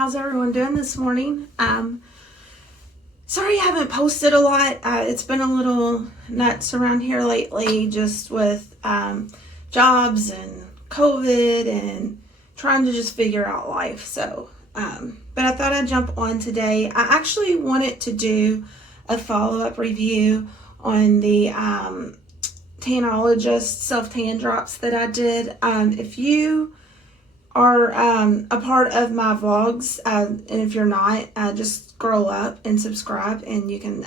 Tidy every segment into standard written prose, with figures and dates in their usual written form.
How's everyone doing this morning? Sorry I haven't posted a lot. It's been a little nuts around here lately, just with jobs and COVID and trying to just figure out life. So, but I thought I'd jump on today. I actually wanted to do a follow-up review on the Tanologist self-tan drops that I did. If you are a part of my vlogs, and if you're not, just scroll up and subscribe, and you can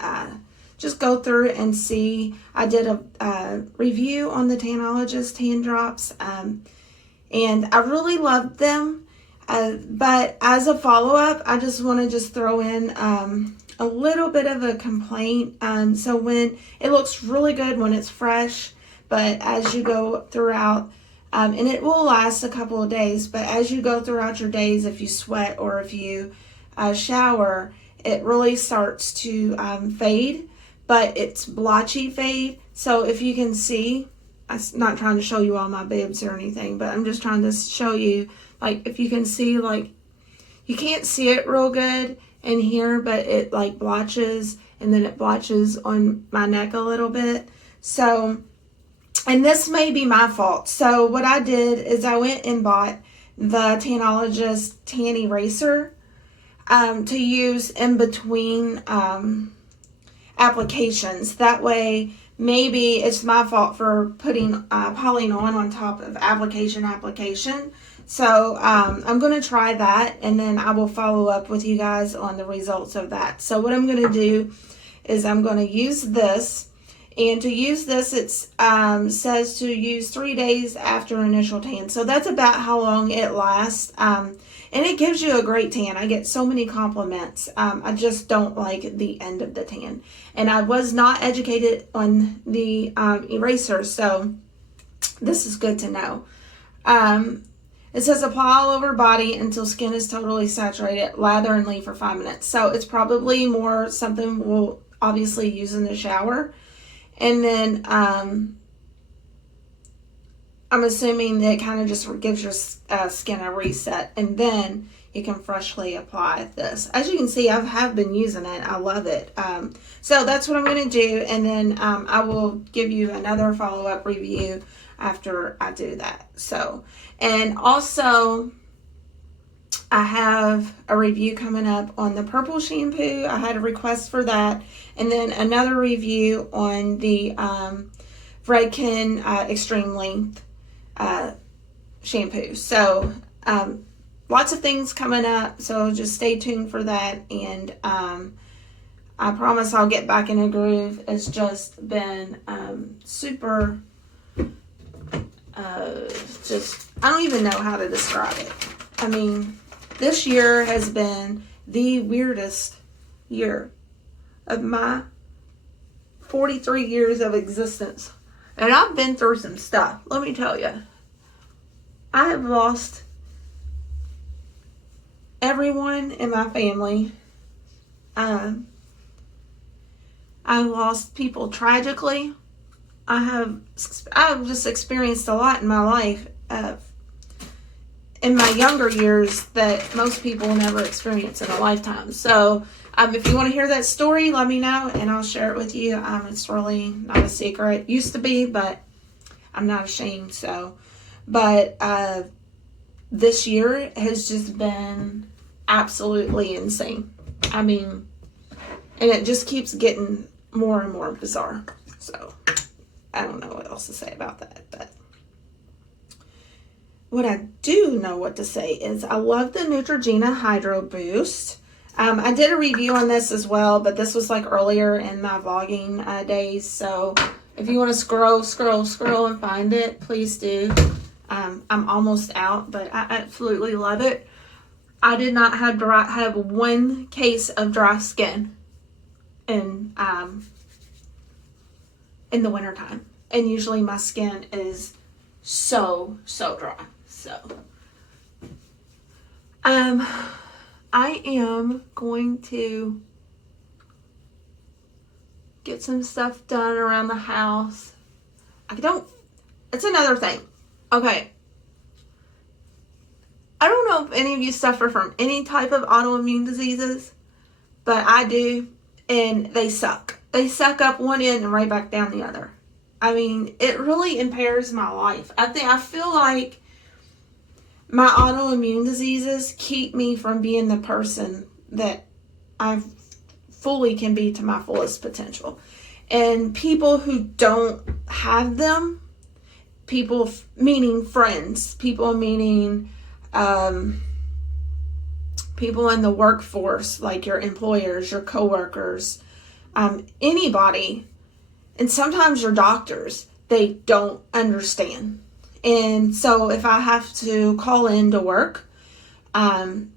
just go through and see. I did a review on the Tanologist tan drops, and I really loved them, but as a follow-up, I just want to just throw in a little bit of a complaint. So when it looks really good when it's fresh, but as you go throughout, and it will last a couple of days, but as you go throughout your days, if you sweat or if you shower, it really starts to fade, but it's blotchy fade. So if you can see, I'm not trying to show you all my boobs or anything, but I'm just trying to show you, like, if you can see, like, you can't see it real good in here, but it like blotches, and then it blotches on my neck a little bit. So, and this may be my fault. So what I did is I went and bought the Tanologist Tan Eraser to use in between applications. That way, maybe it's my fault for putting piling on top of application. So I'm going to try that, and then I will follow up with you guys on the results of that. So what I'm going to do is I'm going to use this. And to use this, it says to use 3 days after initial tan. So that's about how long it lasts. And it gives you a great tan. I get so many compliments. I just don't like the end of the tan. And I was not educated on the eraser, so this is good to know. It says apply all over body until skin is totally saturated. Lather and leave for 5 minutes. So it's probably more something we'll obviously use in the shower. And then I'm assuming that it kind of just gives your skin a reset, and then you can freshly apply this. As you can see, I have been using it. I love it. So that's what I'm going to do, and then I will give you another follow-up review after I do that. So, and also I have a review coming up on the purple shampoo. I had a request for that. And then another review on the Vredkin Extreme Length shampoo. So lots of things coming up. So just stay tuned for that. And I promise I'll get back in a groove. It's just been super, just, I don't even know how to describe it. I mean, this year has been the weirdest year of my 43 years of existence. And I've been through some stuff. Let me tell you. I have lost everyone in my family. I've lost people tragically. I've just experienced a lot in my life in my younger years that most people never experience in a lifetime. So if you want to hear that story, let me know and I'll share it with you. It's really not a secret. Used to be, but I'm not ashamed. So, but this year has just been absolutely insane. I mean, and it just keeps getting more and more bizarre. So I don't know what else to say about that, but what I do know what to say is I love the Neutrogena Hydro Boost. I did a review on this as well, but this was like earlier in my vlogging days. So if you want to scroll and find it, please do. I'm almost out, but I absolutely love it. I did not have one case of dry skin in the wintertime. And usually my skin is so dry. So I am going to get some stuff done around the house. It's another thing. Okay. I don't know if any of you suffer from any type of autoimmune diseases, but I do, and they suck. They suck up one end and right back down the other. I mean, it really impairs my life. I feel like my autoimmune diseases keep me from being the person that I fully can be to my fullest potential. And people who don't have them, people meaning friends, people meaning people in the workforce, like your employers, your coworkers, anybody, and sometimes your doctors, they don't understand. And so if I have to call in to work, if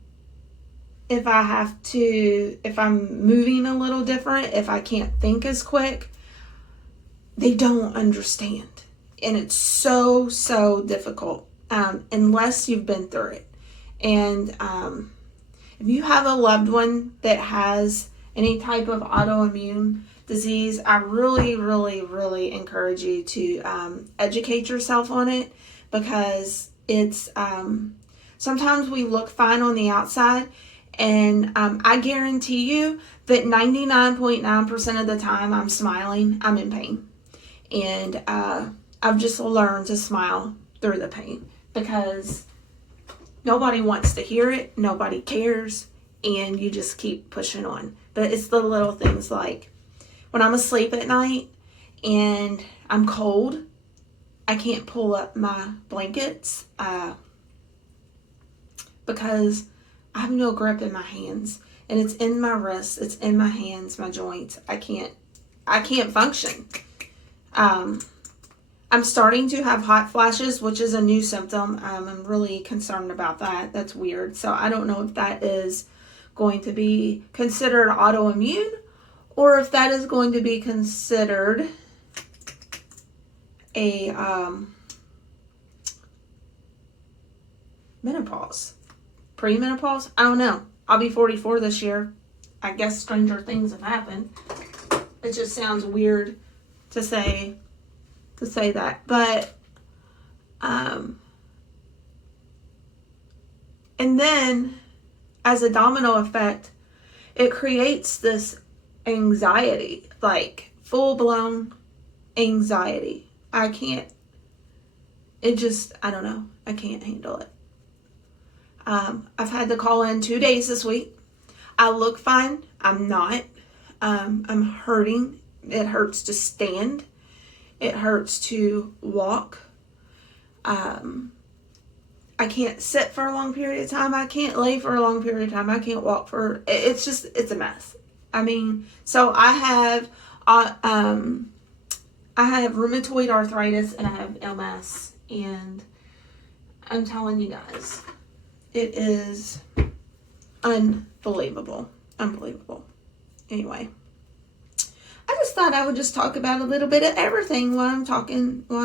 I'm moving a little different, if I can't think as quick, they don't understand. And it's so, so difficult unless you've been through it. And if you have a loved one that has any type of autoimmune disease, I really, really, really encourage you to educate yourself on it, because it's sometimes we look fine on the outside, and I guarantee you that 99.9% of the time I'm smiling, I'm in pain. And I've just learned to smile through the pain, because nobody wants to hear it, nobody cares, and you just keep pushing on. But it's the little things like when I'm asleep at night and I'm cold, I can't pull up my blankets because I have no grip in my hands, and it's in my wrists, it's in my hands, my joints. I can't function. I'm starting to have hot flashes, which is a new symptom. I'm really concerned about that. That's weird. So I don't know if that is going to be considered autoimmune, or if that is going to be considered a menopause, premenopause. I don't know. I'll be 44 this year. I guess stranger things have happened. It just sounds weird to say that, but and then as a domino effect, it creates this anxiety, like full-blown anxiety. I don't know. I can't handle it. I've had to call in 2 days this week. I look fine. I'm not. I'm hurting. It hurts to stand. It hurts to walk. I can't sit for a long period of time. I can't lay for a long period of time. I can't walk it's a mess. I mean, so I have rheumatoid arthritis and I have MS, and I'm telling you guys, it is unbelievable. Unbelievable. Anyway, I just thought I would just talk about a little bit of everything while I'm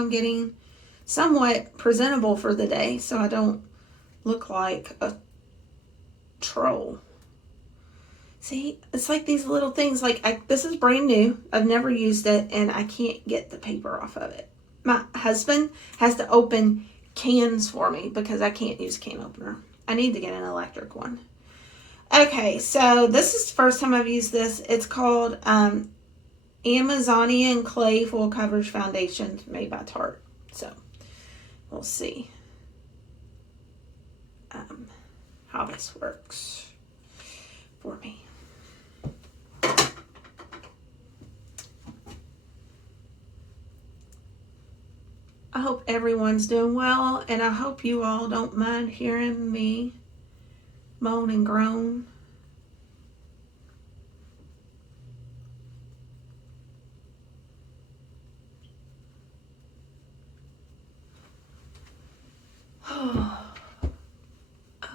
getting somewhat presentable for the day, so I don't look like a troll. See, it's like these little things, like this is brand new. I've never used it, and I can't get the paper off of it. My husband has to open cans for me because I can't use a can opener. I need to get an electric one. Okay, so this is the first time I've used this. It's called Amazonian Clay Full Coverage Foundation, made by Tarte. So we'll see how this works for me. I hope everyone's doing well, and I hope you all don't mind hearing me moan and groan.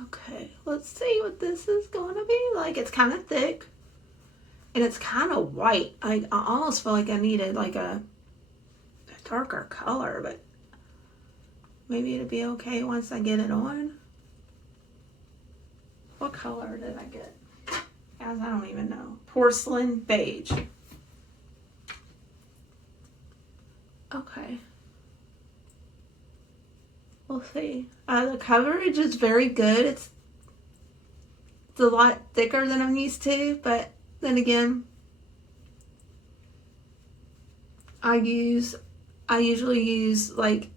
Okay, let's see what this is going to be like. It's kind of thick, and it's kind of white. I almost feel like I needed like a darker color, but maybe it'll be okay once I get it on. What color did I get? Guys, I don't even know. Porcelain beige. Okay. A We'll see. The coverage is very good. It's a lot thicker than I'm used to, but then again, I usually use like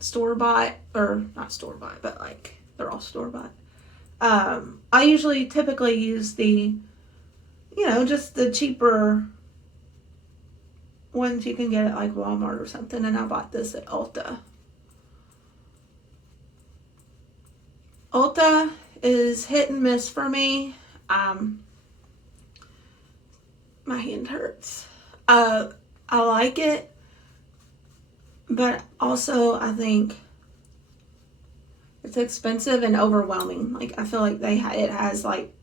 store-bought, or not store-bought, but like they're all store-bought. I usually typically use the, just the cheaper ones you can get at like Walmart or something, and I bought this at Ulta. Ulta is hit and miss for me. My hand hurts. I like it, but also I think it's expensive and overwhelming. Like, I feel like it has like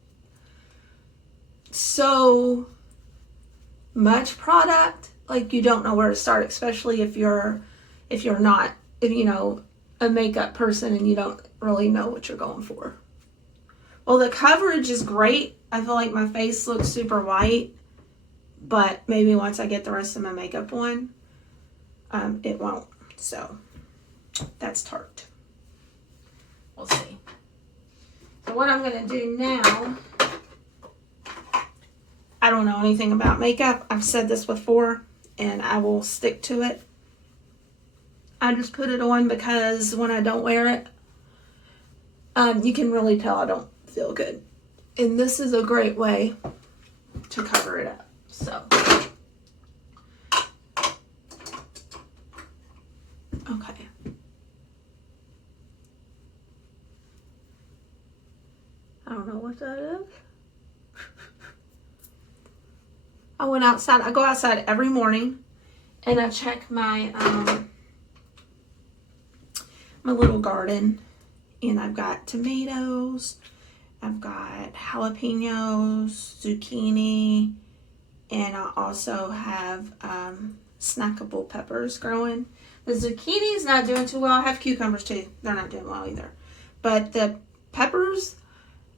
so much product, like you don't know where to start, especially if you're not a makeup person and you don't really know what you're going for. Well, the coverage is great. I feel like my face looks super white, but maybe once I get the rest of my makeup on, it won't. So that's Tarte. We'll see. So what I'm going to do now, I don't know anything about makeup. I've said this before, and I will stick to it. I just put it on because when I don't wear it, you can really tell I don't feel good. And this is a great way to cover it up. So, okay. I don't know what that is. I went outside. I go outside every morning and I check my my little garden, and I've got tomatoes, I've got jalapenos, zucchini, and I also have snackable peppers growing. The zucchini's not doing too well. I have cucumbers too. They're not doing well either. But the peppers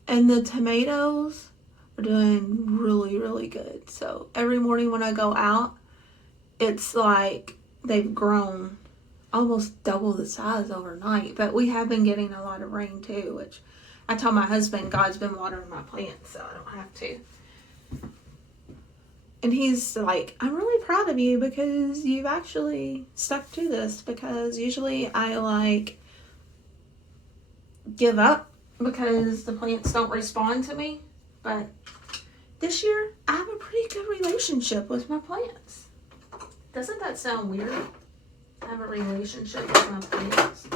and the tomatoes are doing really, really good. So every morning when I go out, it's like they've grown almost double the size overnight. But we have been getting a lot of rain too, which I told my husband God's been watering my plants, so I don't have to. And he's like, I'm really proud of you because you've actually stuck to this, because usually I like give up because the plants don't respond to me. But this year I have a pretty good relationship with my plants. Doesn't that sound weird? I have a relationship with my plants.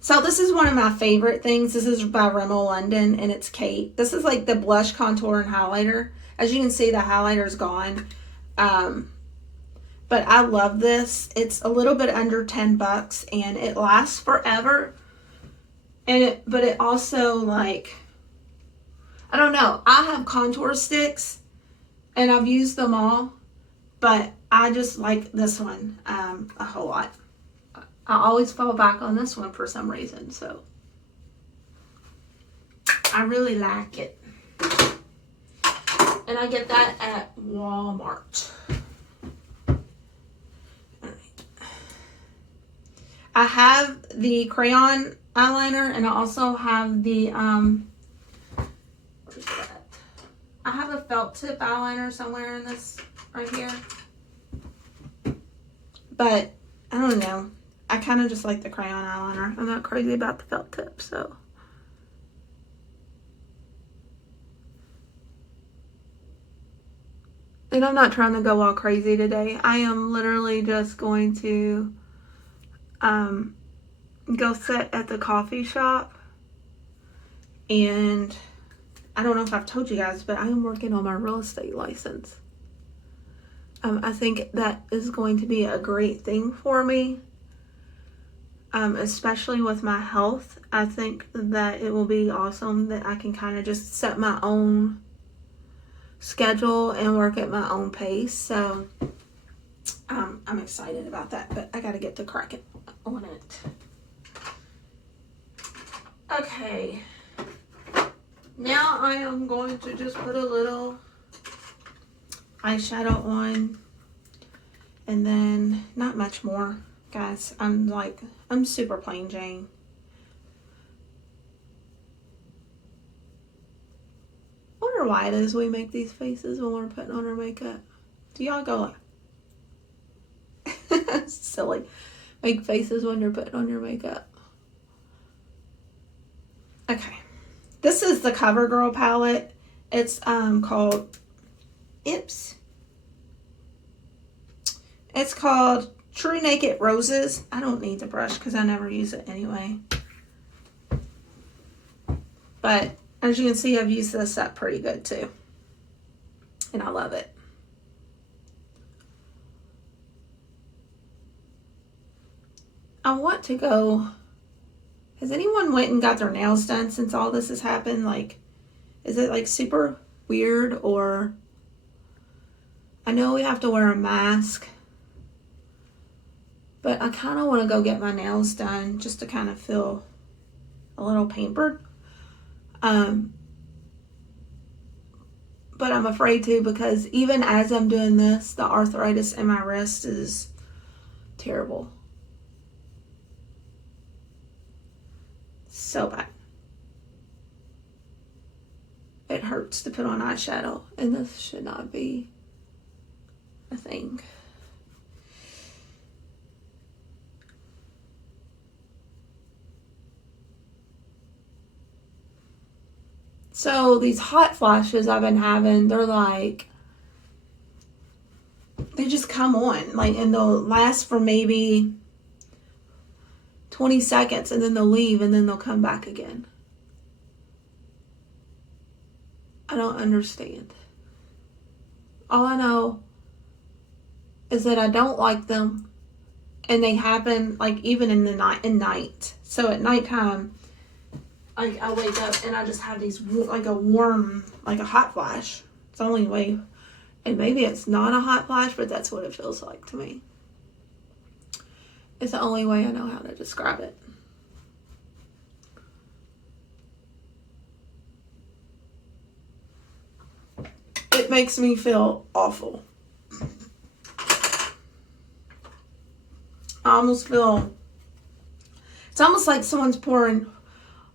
So this is one of my favorite things. This is by Rimmel London, and it's Kate. This is like the blush, contour, and highlighter. As you can see, the highlighter's gone. But I love this. It's a little bit under $10, and it lasts forever. But it also, like, I don't know. I have contour sticks, and I've used them all, but I just like this one a whole lot. I always fall back on this one for some reason, so I really like it. And I get that at Walmart. Alright. I have the crayon eyeliner, and I also have the what is that? I have a felt tip eyeliner somewhere in this right here. But I don't know. I kind of just like the crayon eyeliner. I'm not crazy about the felt tip, so. And I'm not trying to go all crazy today. I am literally just going to go sit at the coffee shop. And I don't know if I've told you guys, but I am working on my real estate license. I think that is going to be a great thing for me. Especially with my health. I think that it will be awesome that I can kind of just set my own schedule and work at my own pace. So I'm excited about that, but I got to get to cracking on it. Okay, now I am going to just put a little eyeshadow on, and then not much more. Guys, I'm super plain Jane. I wonder why it is we make these faces when we're putting on our makeup. Do y'all go like silly? Make faces when you're putting on your makeup. Okay. This is the CoverGirl palette. It's called Ips. It's called True Naked Roses. I don't need the brush because I never use it anyway. But as you can see, I've used this up pretty good too. And I love it. I want to go... Has anyone went and got their nails done since all this has happened? Like, is it like super weird, or... I know we have to wear a mask, but I kind of want to go get my nails done just to kind of feel a little pampered. But I'm afraid to, because even as I'm doing this, the arthritis in my wrist is terrible. So bad. It hurts to put on eyeshadow, and this should not be a thing. So these hot flashes I've been having, they're like, they just come on, like, and they'll last for maybe 20 seconds, and then they'll leave, and then they'll come back again. I don't understand. All I know is that I don't like them, and they happen like even in the night. So at nighttime, like, I wake up and I just have these like a warm, like a hot flash. It's the only way, and maybe it's not a hot flash, but that's what it feels like to me. It's the only way I know how to describe it. It makes me feel awful. I almost feel, it's almost like someone's pouring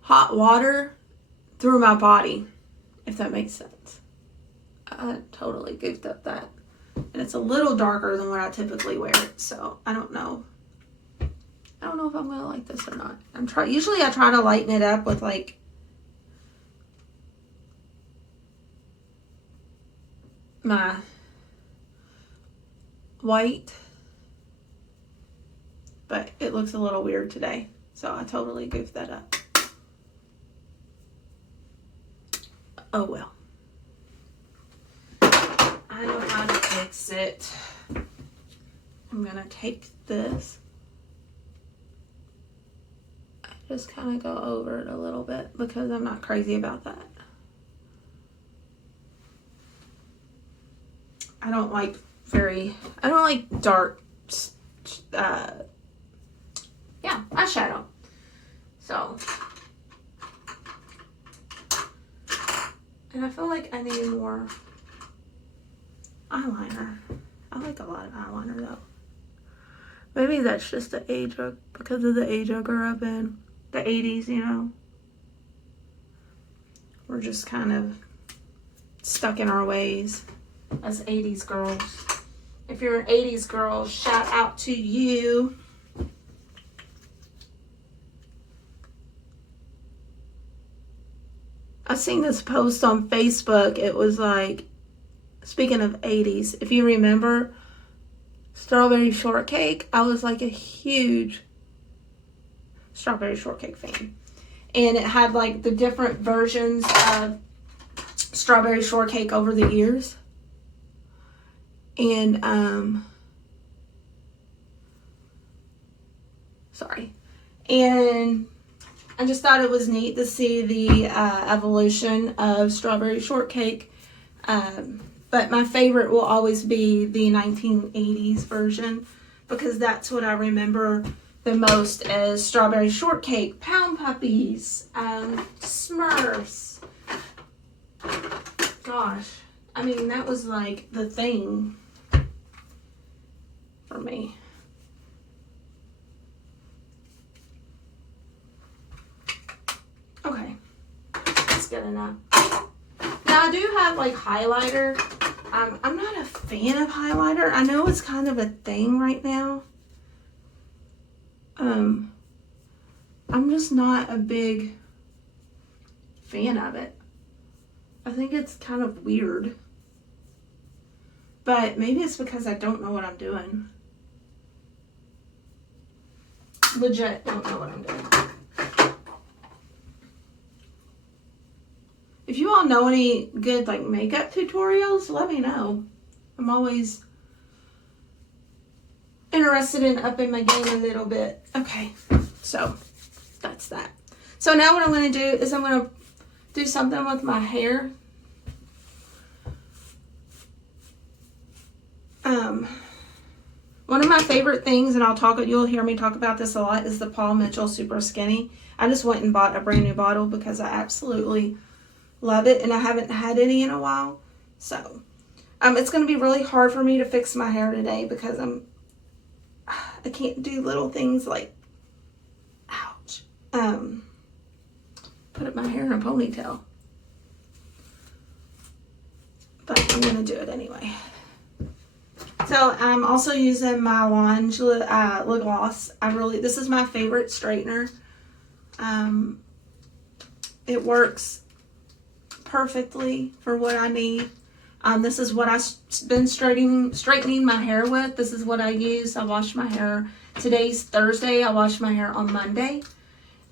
hot water through my body, if that makes sense. I totally goofed up that. And it's a little darker than what I typically wear, so I don't know. I don't know if I'm gonna like this or not. Usually I try to lighten it up with like my white, but it looks a little weird today, so I totally goofed that up. Oh well. I know how to fix it. I'm gonna take this. I just kind of go over it a little bit because I'm not crazy about that. I don't like dark, eyeshadow. So, and I feel like I need more eyeliner. I like a lot of eyeliner though. Maybe that's just the age because of the age I grew up in, the 80s, you know. We're just kind of stuck in our ways as 80s girls. If you're an 80s girl, shout out to you. I seen this post on Facebook. It was like, speaking of 80s, if you remember Strawberry Shortcake, I was like a huge Strawberry Shortcake fan. And it had like the different versions of Strawberry Shortcake over the years. And, and I just thought it was neat to see the evolution of Strawberry Shortcake. But my favorite will always be the 1980s version, because that's what I remember the most as Strawberry Shortcake, Pound Puppies, Smurfs. Gosh, I mean, that was like the thing for me. don't know. Now I do have like highlighter. I'm not a fan of highlighter. I know it's kind of a thing right now. I'm just not a big fan of it. I think it's kind of weird. But maybe it's because I don't know what I'm doing. Legit don't know what I'm doing. If you all know any good like makeup tutorials, let me know. I'm always interested in upping my game a little bit. Okay, so that's that. So now what I'm going to do is I'm going to do something with my hair. One of my favorite things, and you'll hear me talk about this a lot, is the Paul Mitchell Super Skinny. I just went and bought a brand new bottle because I absolutely love it, and I haven't had any in a while. So, it's going to be really hard for me to fix my hair today because I can't do little things like, ouch, put my hair in a ponytail. But I'm going to do it anyway. So I'm also using my Lange lip gloss. This is my favorite straightener. It works perfectly for what I need. This is what I've been straightening my hair with. This is what I use. I wash my hair. Today's Thursday. I wash my hair on Monday.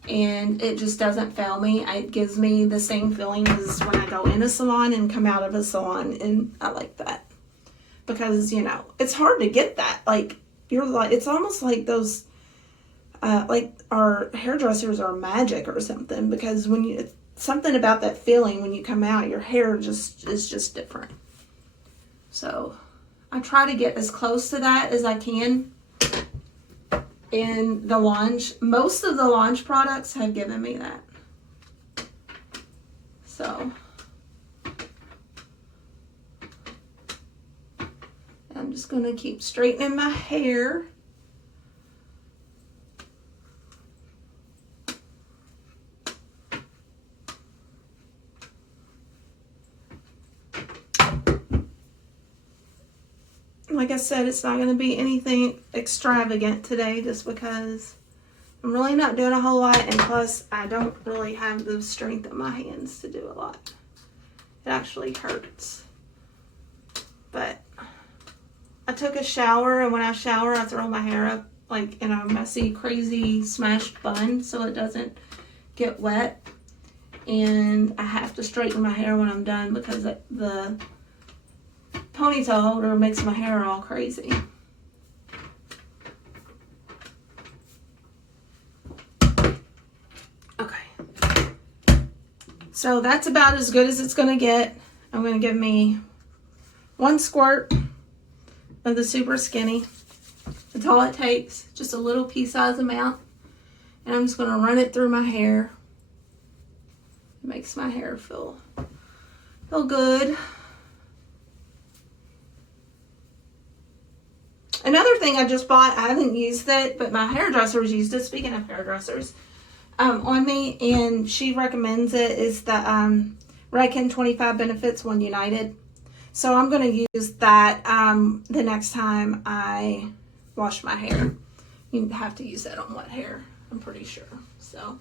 And it just doesn't fail me. It gives me the same feeling as when I go in a salon and come out of a salon. And I like that. Because, you know, it's hard to get that. Like, it's almost like those, like our hairdressers are magic or something. Because something about that feeling when you come out, your hair is just different. So, I try to get as close to that as I can. And the Lange, most of the Lange products have given me that. So, I'm just going to keep straightening my hair. Like I said, it's not going to be anything extravagant today just because I'm really not doing a whole lot, and plus I don't really have the strength in my hands to do a lot. It actually hurts. But I took a shower, and when I shower I throw my hair up like in a messy, crazy, smashed bun so it doesn't get wet. And I have to straighten my hair when I'm done because the ponytail holder makes my hair all crazy. Okay. So that's about as good as it's going to get. I'm going to give me 1 squirt of the Super Skinny. That's all it takes. Just a little pea-sized amount. And I'm just going to run it through my hair. It makes my hair feel good. Another thing I just bought, I haven't used it, but my hairdresser's used it. Speaking of hairdressers, on me, and she recommends it, is the Reckon 25 Benefits One United. So I'm going to use that the next time I wash my hair. You have to use that on wet hair, I'm pretty sure. So,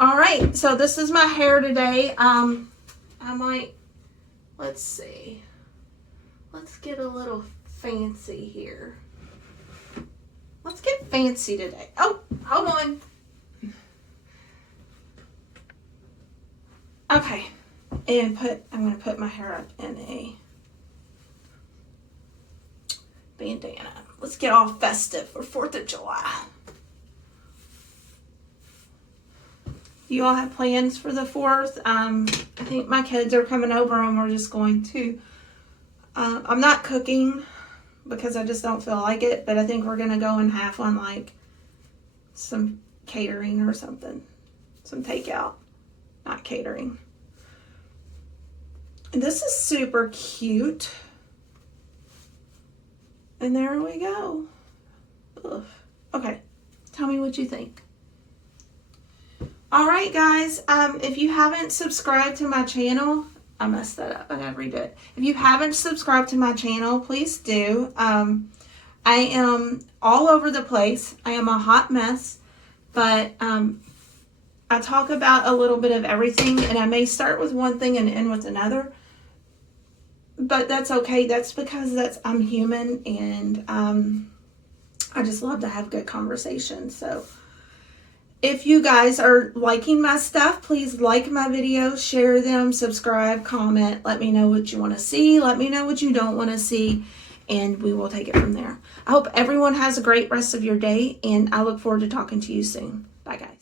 all right. So this is my hair today. Let's see. Let's get a little fancy here. Let's get fancy today. Oh, hold on. Okay. And I'm going to put my hair up in a bandana. Let's get all festive for 4th of July. Do you all have plans for the 4th? I think my kids are coming over and we're just going to, I'm not cooking because I just don't feel like it, but I think we're going to go and have on like some catering or something. Some takeout, not catering. And this is super cute. And there we go. Ugh. Okay, tell me what you think. All right, guys. If you haven't subscribed to my channel, I messed that up. I gotta redo it. If you haven't subscribed to my channel, please do. I am all over the place. I am a hot mess, but I talk about a little bit of everything, and I may start with one thing and end with another. But that's okay. That's because I'm human, and I just love to have good conversations. So if you guys are liking my stuff, please like my videos, share them, subscribe, comment. Let me know what you want to see. Let me know what you don't want to see, and we will take it from there. I hope everyone has a great rest of your day, and I look forward to talking to you soon. Bye, guys.